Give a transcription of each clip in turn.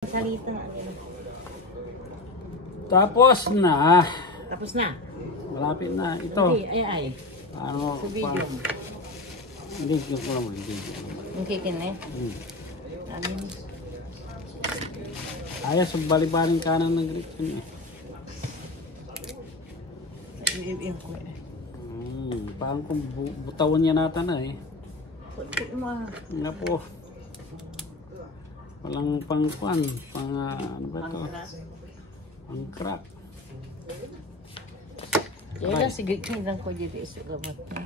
Salita na. Tapos na. Tapos na. Malapit na. Ito. Hindi, ay. Ano? Sa video. Hindi ko naman. Yung kikin eh. Amin. Ayos, balibaling kanan ng Gretchen eh. Yung ko eh. Parang kung butawan niya nata na eh. Nga po. Walang pangkuan. Ano ba ito? Pang crack. Kaya lang sige kailan ko dito isugamat na.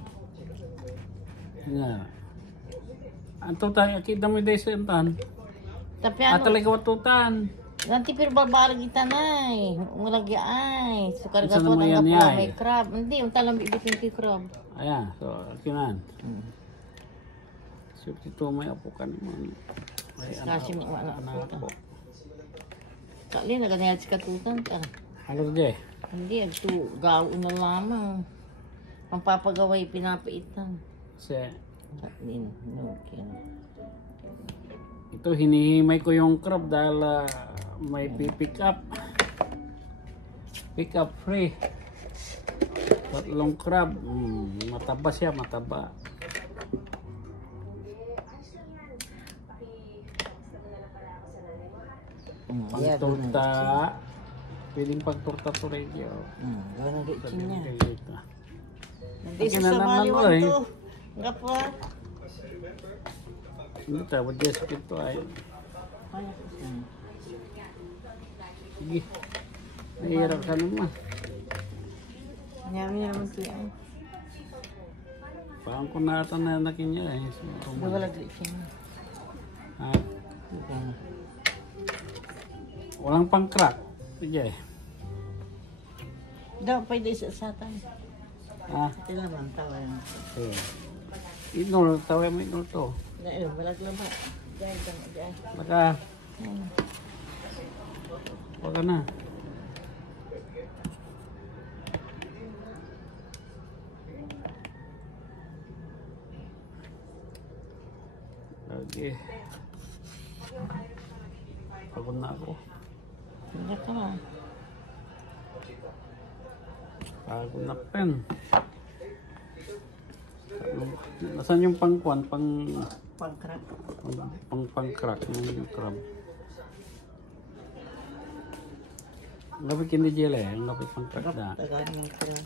Nga. Anto tayo, kita mo yung desentan. Tapi At ano, talaga watutan. nanti pero babarag kita na eh. Umulagi ay. Sukar ka Saan po naman ng yan po yan? may crab. Hindi, yung talang bibitin kay crab. Ayan, so, kinan. 52 may apo ka naman. Kasi may anak po. Kali, naganayat si katutan ka. Halos de. Hindi, agto gao na lamang. Ang papagaway pinapaitan. Kasi, Katlin, no, ito hinihimay ko yung crab dahil may pick up. Pick up free. Tatlong crab. Mataba siya, mataba. Pagturta. Pwedeng pagturta to radio. Gawin ang gitsin niya. Dito. Hindi sa sabaliwan to. Nga pa. Hindi tayo, just ito ay. Sige. Nahihirap ka naman. Nyami naman ito yan. Parang kunatan na nakin niya eh. Wala gitsin niya. Walang pang crack. Sige. Daw, pwede isa satan. Ito naman, tawa yan. Okay. Ignore, tawag mo ignore to. Balag lang ba? Diyan, diyan. Baka. Huwag ka na. Lagi. Pagod na ako. Hindi ka na. Pagod na pen. Nasaan yung pangkuan? Pangkrak. Pang-crack ng crab. Lapit kini jela ya, lapit pang-crack na. Tagaan ng krak.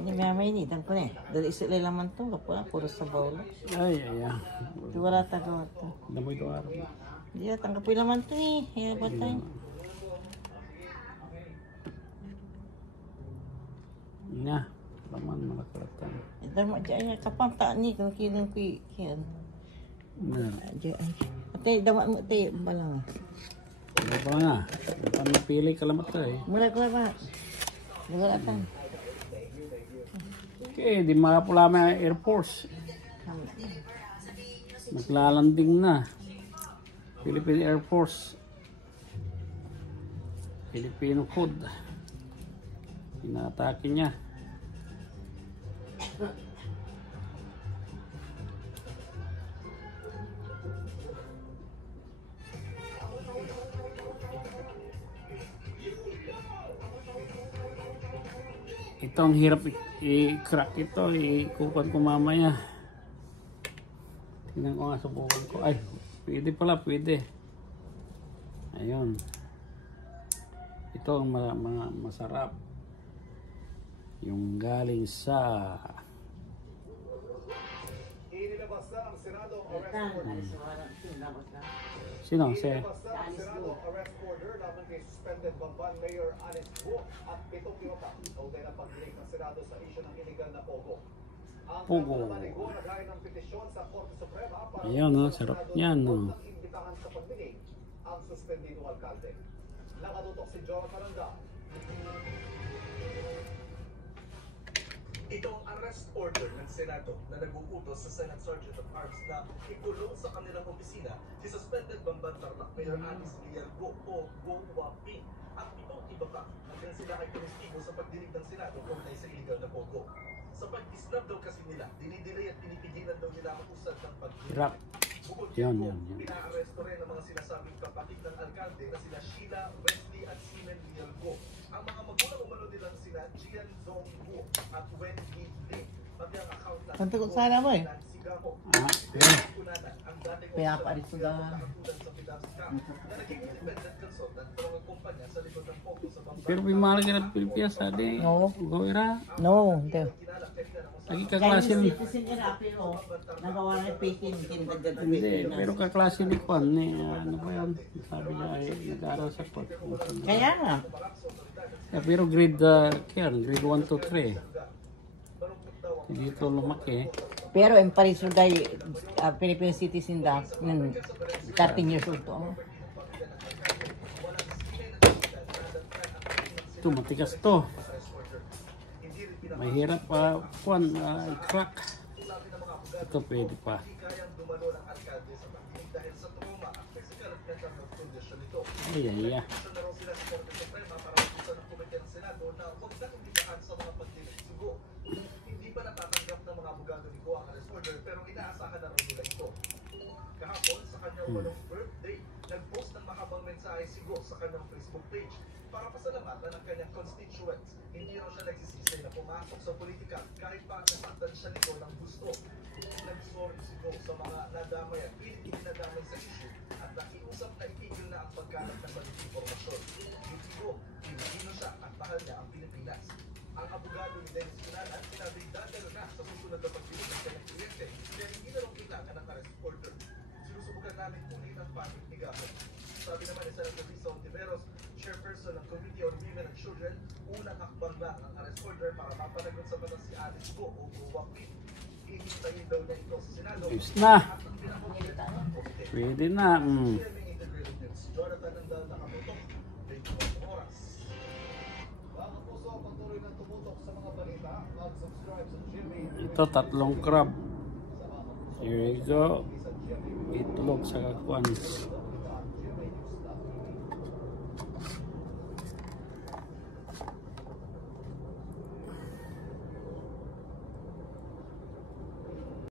Hindi may initan ko na eh. Dali isa laman to. Kapula, puro sa bawla. Ay. Di wala tagawa to. Damoy to araw. Di tanggap po laman to eh. Kaya ba tayo? Nga, laman malakaratan. Ito mo dyan. Kapang taan ni. Kung kinang kuyan. Nga. Dyan. Ate, damat mo tayo. Balang. Ano pa nga? Ano napili kalamat ka eh. Mula ko ba? Di wala tayo. Okay, di makapula may Air Force. Naglalanding na. Philippine Air Force. Filipino food. Inaatake niya. Ito ang hirap i-crack ito. Ikupan ko mamaya. Tingnan ko nga, subukan ko. Ay, pwede pala, pwede. Ayun. Ito ang mga masarap. Yung galing sa Inilabas na ang Senado sino? Si arrest order laban kay suspended Bamban Mayor Alice Buok at 7 kiyota kaugnay ng pag-break ng Senado sa isyu ng illegal na Pogo. Ang Pogo. naghain ng petisyon sa Korte Suprema para Ayan, sarap yan. imbitahan sa pagdinig ang suspendido alkalde. Nakatutok si Joe Caranda. Itong arrest arrest order ng Senado na nag-uutos sa Senate Sergeant of Arms na ikulong sa kanilang opisina si suspended Bamban Tarlac Mayor Alice Villalgo o Go Waping at 7 iba pa hanggang sila ay testigo sa pagdinig ng Senado kaugnay sa illegal na pogo. Sa pag-isnab daw kasi nila, dinidelay at pinipigilan daw nila ang usad ng pagdinig. Hirap. Bukod Yan, dito, yan, yan. pinaaresto rin ang mga sinasabing kapatid ng alkalde na sina Sheila, Wesley at Simen Villalgo. Ang mga magulang umano nilang sina Jian Zonggu at Wendy Lee. Pati ang account na Sabi ko sana mo eh. Nancy Gamo. Pero, Ang dating Pinapalis ko lang. nakatulan sa Pidamska na naging independent consultant pero ang kumpanya sa likod ng pogo sa Bamban. pero may mahal ka ng Pilipinas, ade. Oo. Gawira. No, hindi. Lagi Chinese kaklase ni... citizen era pero nagawa na Peking kindergarten sa Hindi, Pilipinas. pero kaklase ni Juan, ano ba yun? Sabi niya, ay, nag-aaral sa Port. Kaya nga. Yeah, pero grade, grade 1 to 3. Dito lumaki. Pero en Paris Sugay, Philippine citizen da, 13 years old to. Ito, matigas to. Mahirap pa, Juan, crack. Ito pwede pa. Ay, ay, ay. Hindi pa natatanggap ng mga abogado ni Go ang arrest order pero inaasahan na raw nila ito. Kahapon sa kanyang walong birthday, nag-post ng mahabang mensahe si Go sa kanyang Facebook page para pasalamatan ang kanyang constituents. Hindi raw siya nagsisisi na pumasok sa politika kahit pa nasaktan siya nito ng gusto. Nag-sorry si Go sa mga nadamay at pilit dinadamay sa issue at nakiusap na itigil na ang pagkalat ng maling impormasyon. Hindi Go, Pilipino siya at mahal niya ang Pilipinas. Ang abogado ni Dennis Cunanan sinabing dadalo na sa susunod na pagdinig ng kanyang kliyente kaya hindi na raw kailangan ng arrest order. Sinusubukan namin kunin ang panic ni Gamo. Sabi naman ni Senator Risa Ontiveros, chairperson ng Committee on Women and Children, unang hakbang na ang arrest order para mapanagot sa batas si Alice Go o Go Waping. Hihintayin daw niya ito sa Senado. Ayos na. At ang pinakamulitan ng komite. Pwede na. Streaming Integrated News, Jonathan Nandal nakaputok, 21 oras. Mga puso, patuloy ng tumutok sa mga balita. Mag-subscribe sa GMA. Ito, 3 crab. Here you go. Itlog sa kakuan.